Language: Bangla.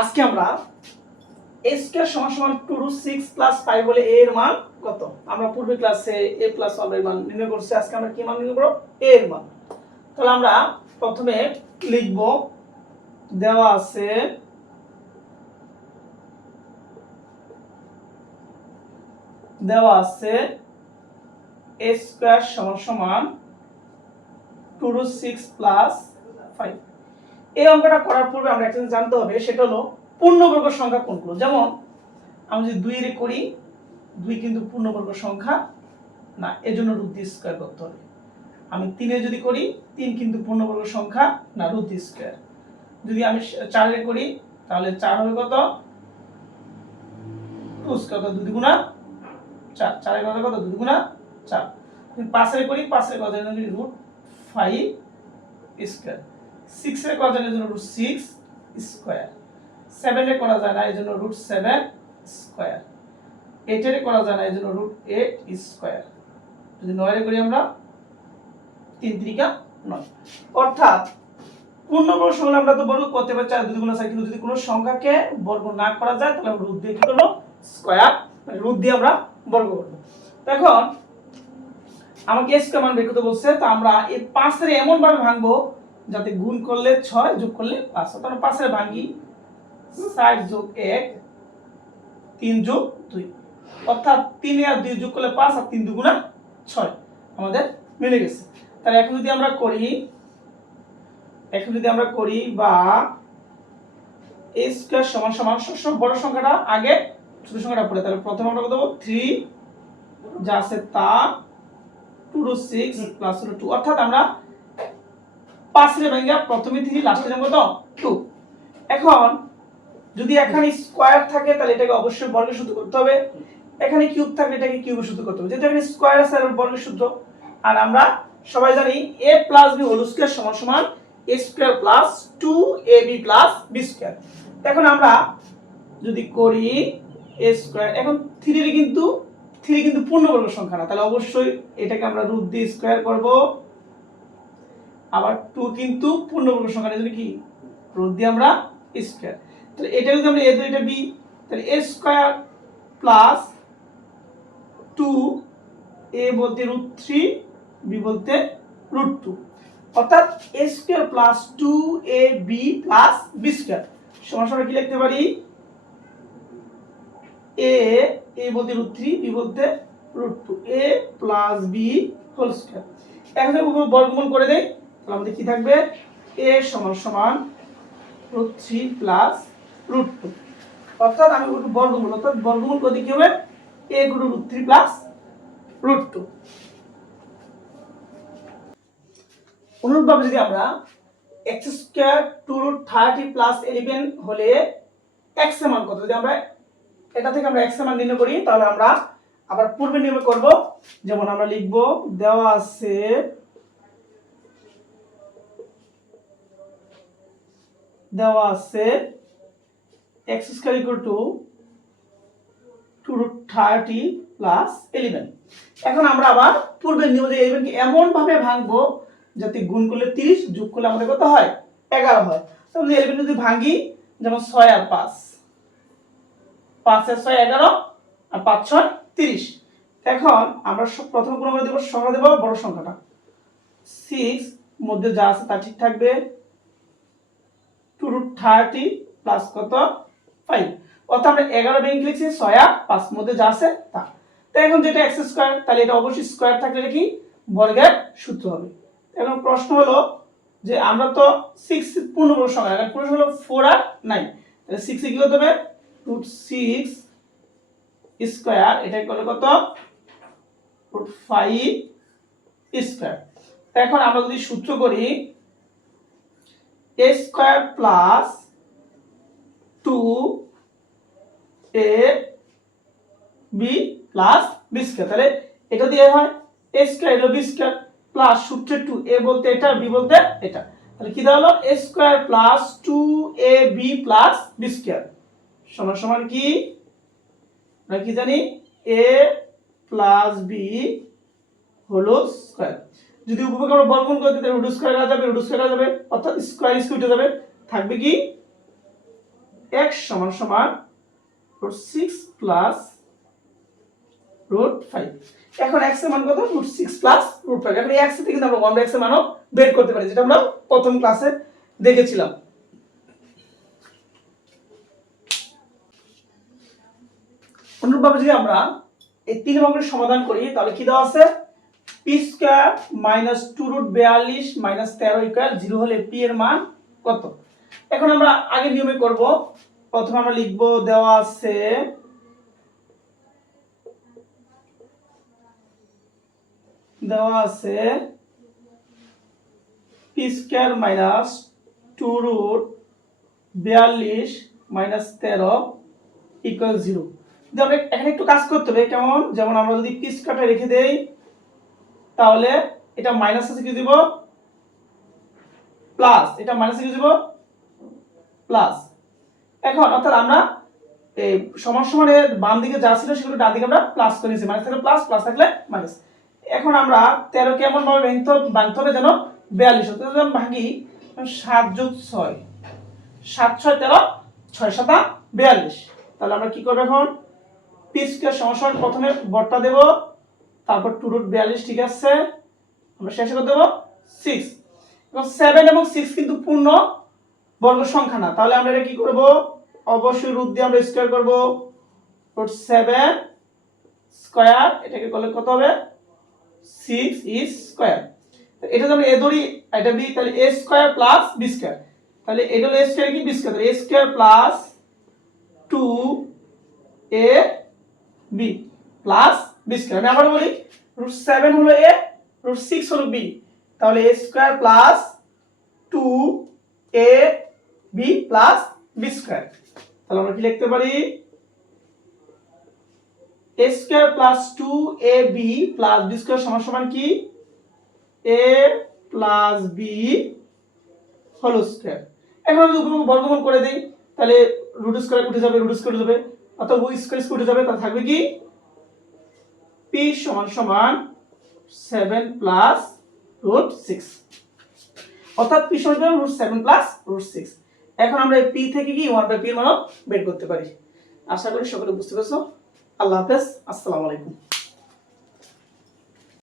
আজকে আমরা এ স্কোয়ার সমান সমান two root six plus five বলে এ এর মান কত? আমরা পূর্বে ক্লাসে এ প্লাস ওয়ানের মান নির্ণয় করছি, আজকে আমরা কি মান নির্ণয় করব? এ এর মান। তাহলে আমরা প্রথমে লিখব, দেওয়া আছে দেওয়া আছে এ স্কোয়ার সমান সমান two root six plus five এই অঙ্কটা করার পূর্বে আমরা একটা জানতে হবে, সেটা হলো পূর্ণবর্গ সংখ্যা কোনগুলো? যেমন, আমি যদি দুই করি, দুই কিন্তু পূর্ণবর্গ সংখ্যা না, এজন্য রুট দিয়ে স্কোয়ার করতে হবে। আমি তিনে যদি করি, তিন কিন্তু পূর্ণবর্গ সংখ্যা না, রুট দিয়ে স্কোয়ার যদি আমি চারে করি, তাহলে চার হবে কত? টু কত? দুই গুণা চার। চারের কথা কত? দুই গুণা চার। পাঁচের করি, পাঁচের কথা রুট ফাইভ স্কোয়ার সিক্সের করা যায় এই জন্য রুট সিক্স স্কোয়ার সেভেনে করা যায় না, এই জন্য রুট সেভেন স্কোয়ার এইটের করা যায় না, এই জন্য রুট এইট স্কোয়ার যদি নয়ের করি আমরা, তিন তিরিকা নয়। অর্থাৎ পূর্ণবর্গ সংখ্যা আমরা তো বর্গ করতে পারি, চার দুই গুণ আছে কিন্তু যদি কোনো সংখ্যাকে বর্গ না করা যায়, তাহলে আমরা রুট দিয়ে কি করব? স্কোয়ার মানে রুট দিয়ে আমরা বর্গ করব। এখন, আমাকে স্কোয়ার মান বের করতে বলছে, তো আমরা এই পাঁচের এমন ভাবে ভাঙবো যাতে গুণ করলে ছয় যোগ করলে পাঁচ। আমরা পাঁচের ভাঙি ষাট যোগ এক, তিন যোগ দুই। অর্থাৎ তিন আর দুই যোগ করলে পাঁচ আর তিন দুগুণা ছয়। আমাদের মিলে গেছে। তাহলে এখন যদি আমরা করি, এখন যদি আমরা করি বা এ স্কোয়ার সমান সমান সব বড় সংখ্যাটা আগে ছোট সংখ্যাটা পড়ে। তাহলে প্রথমে আমরা কত থ্রি যা আছে তা two two six plus two অর্থাৎ আমরা পাঁচের ভেঙ্গা প্রথমে থ্রি লাস্টে নেব তো? টু। এখন যদি এখানে স্কোয়ার থাকে, তাহলে এটাকে অবশ্যই বর্গের সূত্র করতে হবে। এখানে কিউব থাকলে এটাকে কিউবের সূত্র করতে হবে। যেহেতু এখানে স্কোয়ার আছে আর বর্গের সূত্র। আর আমরা সবাই জানি a plus b whole square সমান সমান a square plus two a b plus b square এখন আমরা যদি করি এ স্কোয়ার এখন থ্রির কিন্তু থ্রি কিন্তু পূর্ণবর্গ সংখ্যা না। তাহলে অবশ্যই এটাকে আমরা রুট দিয়ে স্কোয়ার করব। আবার টু কিন্তু পূর্ণবর্গ সংখ্যা এজন্য কি? রুট দিয়ে আমরা স্কোয়ার তাহলে এটা যদি আমরা এ দুইটা বি, তাহলে a square plus two a বলতে রুট থ্রি বি বলতে রুট টু অর্থাৎ a square plus two a, b plus b square সমান সমান কি লিখতে পারি? এ এ বলতে রুট থ্রি বি বলতে root two a plus b whole square এখন বর্গমূল করে দেই তাহলে আমাদের কি থাকবে? এ সমান সমান root three plus root two অর্থাৎ আমি বর্গমূল, অর্থাৎ বর্গমূল হবে? A root three plus root two অনুরূপভাবে যদি আমরা x square two root thirty plus eleven হলে এক্স মান কত? যদি আমরা এটা থেকে আমরা এক্স মান নির্ণয় করি, তাহলে আমরা আবার পূর্বে নিয়মে করব। যেমন আমরা লিখব, দেওয়া আছে দেওয়া আছে x square equal to two root thirty plus eleven এখন আমরা আবার পূর্বের নিয়ম যে ইলেভেনকে এমন ভাবে ভাঙবো যাতে গুণ করলে তিরিশ, যোগ করলে আমাদের কত হয়? এগারো হয়। তাহলে ইলেভেন যদি ভাঙি, যেমন ছয় আর পাঁচ। পাঁচ আর ছয় এগারো আর পাঁচ ছয় তিরিশ। এখন আমরা সব- প্রথম কোন করে দেবো সংখ্যা দেবো বড় সংখ্যাটা। সিক্স মধ্যে যা আছে তা ঠিক থাকবে। টু রুট থার্টি প্লাস কত? ফাইভ অর্থাৎ আমরা এগারো ব্যাংক লিখছি, ছয় পাঁচ মধ্যে যা আছে তা। তো এখন যেটা এক্স স্কোয়ার তাহলে এটা অবশ্যই স্কোয়ার থাকলে এটা কি? বর্গের সূত্র হবে। এখন প্রশ্ন হলো যে আমরা তো সিক্স পূর্ণবর্গ সংখ্যা এখন প্রশ্ন হলো ফোর আর নাইন তাহলে সিক্সে কি হতে হবে রুট সিক্স স্কোয়ার এটা করলে কত? রুট ফাইভ স্কোয়ার এখন আমরা যদি সূত্র করি a square plus two a b plus b square তাহলে এটা দিয়ে হয় এ স্কোয়ার হলো বি স্কোয়ার প্লাস সূত্রে টু বলতে এটা বি বলতে এটা। তাহলে কি হলো? A square plus two a b plus সমান সমান কি? আমরা কি জানি? এ প্লাস বি হলো স্কোয়ার যদি উপভোগ আমরা বর্গমূল করে দিই তাহলে রুট স্কোয়ার করা যাবে রুট স্কোয়ার করা যাবে, অর্থাৎ স্কোয়ার স্কোয়ার যাবে, থাকবে কি? এক্স সমান সমান root six plus root five এখন এক্সের মান কত? Root six plus root five এখন এক্স থেকে কিন্তু আমরা ওয়ান বাই এক্সের মানও বের করতে পারি, যেটা আমরা প্রথম ক্লাসে দেখেছিলাম। অনুরূপভাবে যদি আমরা এই তিন অঙ্কের সমাধান করি, তাহলে কি দেওয়া আছে? P square minus two root বিয়াল্লিশ মাইনাস তেরো ইকুয়াল জিরো হলে পি এর মান কত? এখন আমরা আগে নিয়মে করব। প্রথমে আমরা লিখব দেওয়া আছে দেওয়া আছে p square minus two root বিয়াল্লিশ মাইনাস তেরো ইকুয়াল জিরো এখানে একটু কাজ করতে হবে, কেমন? যেমন আমরা যদি পি স্কোয়ারটা রেখে দেই তাহলে এটা মাইনাস আছে কি দিব প্লাস এটা মাইনাস কি দিব প্লাস এখন অর্থাৎ আমরা এই সমান সমানে বাম দিকে যা ছিল সেগুলো ডান দিকে আমরা প্লাস করে নিয়েছি। মাইনাস থাকলে প্লাস প্লাস থাকলে মাইনাস এখন আমরা তেরো কেমন ভাবে ভাঙতে ভাঙতে হবে যেন বিয়াল্লিশ যখন ভাঙি সাত যোগ ছয়। সাত ছয় তেরো, ছয় সাতা বিয়াল্লিশ। তাহলে আমরা কি করব এখন? পি স্কোয়ার সমস্যার প্রথমে বটটা দেব। তারপর টু রুট বিয়াল্লিশ, ঠিক আছে? আমরা শেষে করে দেবো সিক্স এবং সেভেন এবং সিক্স কিন্তু পূর্ণ বর্গ সংখ্যা না। তাহলে আমরা এটা কি করব? অবশ্যই রুট দিয়ে আমরা স্কোয়ার করব। রুট সেভেন স্কোয়ার এটাকে করলে কত হবে? সিক্স ইজ স্কোয়ার এটা যখন এ ধরি, এটা বি তাহলে a square plus b square তাহলে এটা হলো এ স্কোয়ার কি? B square a square plus two a b plus b square আমি আবার বলি রুট সেভেন হলো এ রুট সিক্স হলো বি তাহলে a square plus two a b plus b square তাহলে আমরা কি লিখতে পারি? A square plus two a b plus b square সমান সমান কি? A plus b whole square এখন আমি উপরে বর্গমূল করে দিই, তাহলে রুট স্কোয়ার উঠে যাবে রুট স্কোয়ার উঠে যাবে। অথবা স্কোয়ার উঠে যাবে, তাহলে থাকবে কি? পি সমান সমান সেভেন প্লাস রুট সিক্স অর্থাৎ পি সমান সমান root seven plus root six এখন আমরা পি থেকে কি ওয়ান বাই পি এর মান বের করতে পারি। আশা করি সকলে বুঝতে পেরেছ। আল্লাহ হাফেজ। আসসালামু আলাইকুম।